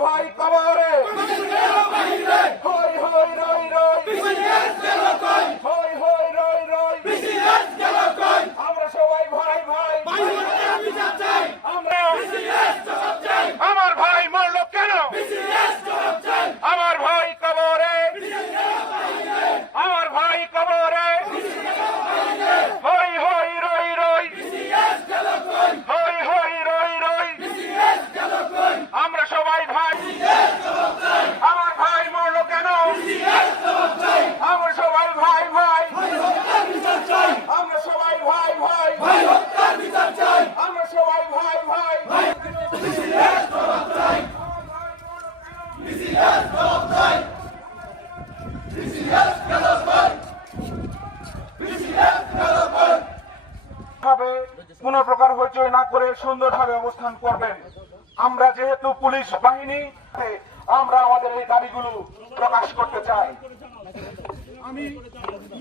ভয় কোন প্রকার হইচই না করে সুন্দরভাবে অবস্থান করবেন। আমরা যেহেতু পুলিশ বাহিনী, আমরা আমাদের এই দাবিগুলো প্রকাশ করতে চাই। আমি